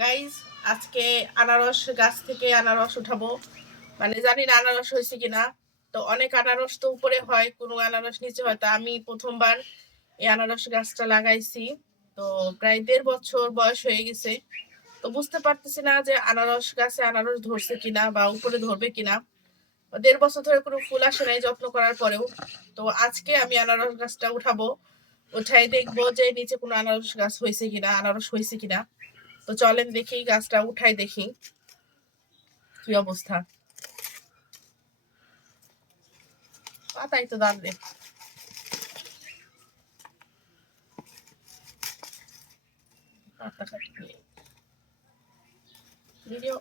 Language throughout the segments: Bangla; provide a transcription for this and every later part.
গাইজ আজকে আনারস গাছ থেকে আনারস উঠাবো, মানে জানি না আনারস হয়েছে কিনা। তো অনেক আনারস তো উপরে হয়, কোনো আনারস নিচে হয়। তো আমি প্রথমবার এই আনারস গাছটা লাগাইছি। তো প্রায় 1.5 বছর বয়স হয়ে গেছে। তো বুঝতে পারতেছি না যে আনারস গাছে আনারস ধরছে কিনা বা উপরে ধরবে কিনা। 1.5 বছর ধরে কোনো ফুল আসে নাই যত্ন করার পরেও। তো আজকে আমি আনারস গাছটা উঠাবো, উঠাই দেখবো যে নিচে কোনো আনারস গাছ হয়েছে কিনা, আনারস হয়েছে কিনা। তো চলেন দেখি, গাছটা উঠাই দেখি কি অবস্থা। পাতাই তো দাঁড়লে পাতা কাটি ভিডিও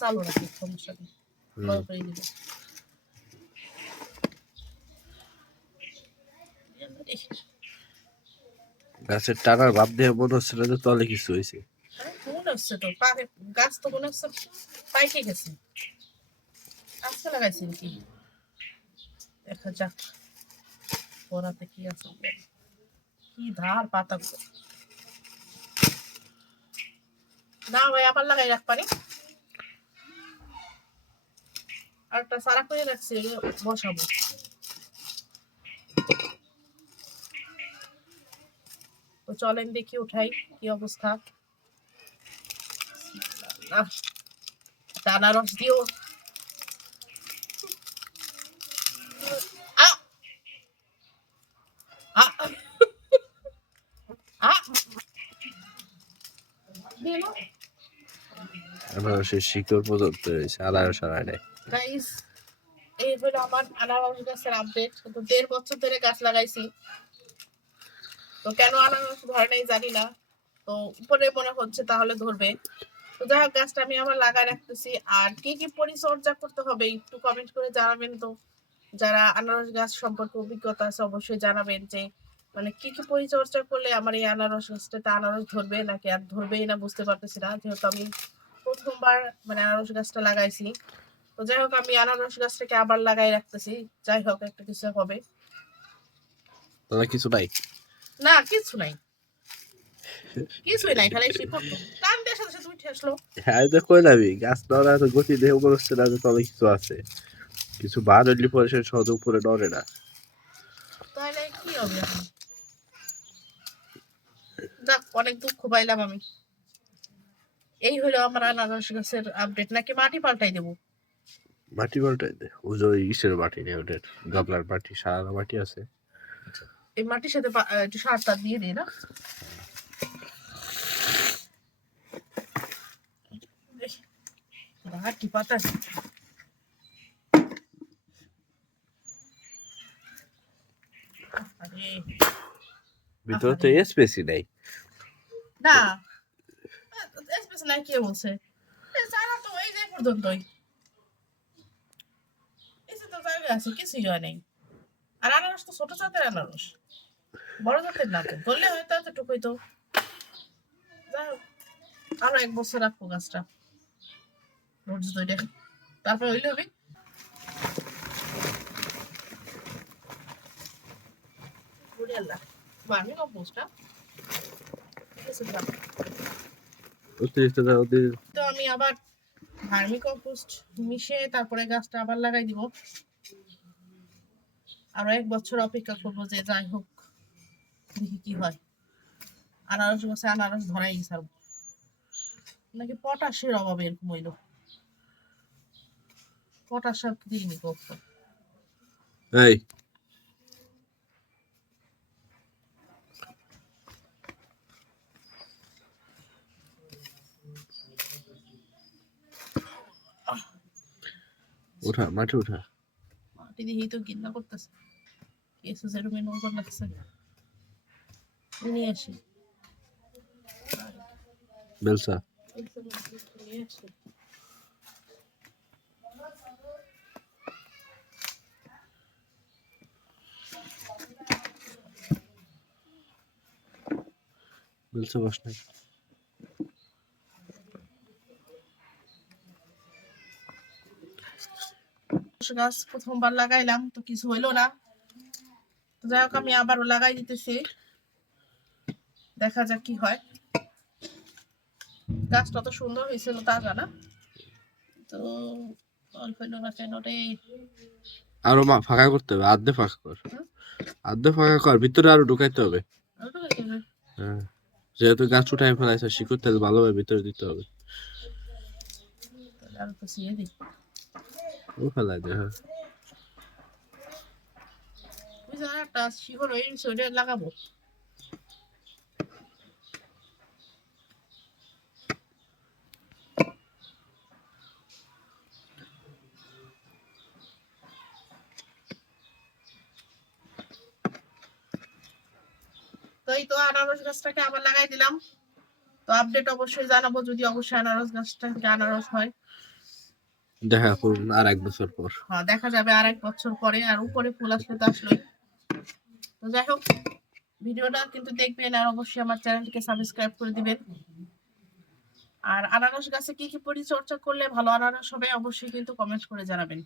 চালু রাখি, সমস্যা নেই, বড় করে দিব। গাছের টানার ভাব দিয়ে মনে হচ্ছিল যে তলে কিছু হয়েছে। মনে হচ্ছে তো গাছ তো মনে হচ্ছে পাইকে গেছে। আজকে লাগাইছি নাকি, দেখা যাক পরাতে কি আছে। কি ধার পাতা না ভাই, আবার লাগাই রাখ পারি। আর একটা সারা করে রাখছি, বসাবো। তো চলেন দেখি উঠাই কি অবস্থা। আনারস দিও। আনারসের শিকড় পর্যন্ত হয়েছে, আনারস আনায়। গাইস, এই হলো আমার আনারস গাছের আপডেট। তো 1.5 বছর ধরে গাছ লাগাইছি, তো কেন আনারস ধরে নাই জানি না। তো উপরে মনে হচ্ছে তাহলে ধরবে। তো যাই হোক, গাছটা আমি আবার লাগায় রাখতেছি। আর কি কি পরিচর্যা করতে হবে একটু কমেন্ট করে জানাবেন। তো যারা আনারস গাছ সম্পর্কে অভিজ্ঞতা আছে অবশ্যই জানাবেন যে মানে কি কি পরিচর্যা করলে আমার এই আনারস গাছটাতে আনারস ধরবে নাকি আর ধরবেই না, বুঝতে পারতেছি না, যেহেতু আমি প্রথমবার মানে আনারস গাছটা লাগাইছি। তো যাই হোক, আমি আনারস গাছটাকে আবার লাগাই রাখতেছি। যাই হোক, একটা কিছু হবে। কিছু নাই, না কিছু নাই, কিছুই নাই, খালি শিকড় তো টান দেওয়ার সাথে সাথে উঠে আসলো। হ্যাঁ তো কই যাবি, গাছ নড়া এত গতি দেহ মনে হচ্ছে না যে তলে কিছু আছে। কিছু বার হইলে পরে সে সহজে উপরে নড়ে না। তাহলে কি হবে এখন? যাক, অনেক দুঃখ পাইলাম আমি। এই হলো আমার আনারস গাছের আপডেট। নাকি মাটি পাল্টাই দেবো? মাটি পাল্টাই দে, ওই ইসের মাটি নেই, ওদের গাবলার মাটি, সারানো মাটি আছে। এই মাটির সাথে একটু সার টার দিয়ে দিই না। কি পাতা ভিতরে তো স্পেসই নেই। না, স্পেস নাই কে বলছে? সারা তো এই যে পর্যন্তই, এই যে তো জায়গা আছে, কিছুই হয় নাই। আর আনারস তো ছোট জাতের আনারস, বড় জাতের না। তো ধরলে হয়তো এতটুকু হইতো। যাই হোক, আরো 1 বছর রাখবো গাছটা, রোজ ধরে, তারপর হইলে হবে। বার্মি কম্পোস্টটা তো আমি আবার ভার্মি কম্পোস্ট মিশিয়ে তারপরে গাছটা আবার লাগাই দিব। আরো 1 বছর অপেক্ষা করবো, যে যাই হোক দেখি কি হয়। আনারস গাছে আনারস ধরাই গেছে, নাকি পটাশের অভাবে এরকম হইলো। পটাশ আর দিইনি কখনো। এই উঠা, মাটি উঠা। মাটি দিয়েই তো গিন্না করতেছে, কেসে যেরকম ওপর লাগছে। নিয়ে আসি বেলসা নিয়ে আসি। বেলসা বস নাই। গাছ প্রথমবার লাগাইলাম তো কিছু হইলো না। তো যাই হোক, আমি আবারও লাগাই দিতেছি, দেখা যাক কি হয়। গাছটা তো সুন্দর হয়েছিল তাজা না, তো অল্প হইলো না কেন রে। আরো ফাঁকা করতে হবে, আর্ধে ফাঁকা কর, হুম? আর্ধে ফাঁকা কর, ভিতরে আরো ঢুকাইতে হবে। ওটা দেখে নে। হ্যাঁ, যেহেতু গাছ উঠাই ফেলাইছে শিকড় তেল ভালোভাবে ভিতরে দিতে হবে। তাহলে আর একটু ছিঁড়ে দিই। ও ফেলাই দে, হ্যাঁ। বুঝলি না, একটা শিকড় হয়ে গেছে, ওইটা লাগাবো। তো এই তো আনারস গাছটাকে আবার লাগাই দিলাম। তো আপডেট অবশ্যই জানাবো যদি অবশ্যই আনারস গাছটা থেকে আনারস হয়। দেখা করুন আর 1 বছর পর। হ্যাঁ, দেখা যাবে আর 1 বছর পরে, আর উপরে ফুল আসলে তো আসলোই। তো যাই হোক, ভিডিওটা কিন্তু দেখবেন আর অবশ্যই আমার চ্যানেলটিকে সাবস্ক্রাইব করে দিবেন। আর আনারস গাছে কি কি পরিচর্যা করলে ভালো আনারস হবে অবশ্যই কিন্তু কমেন্ট করে জানাবেন।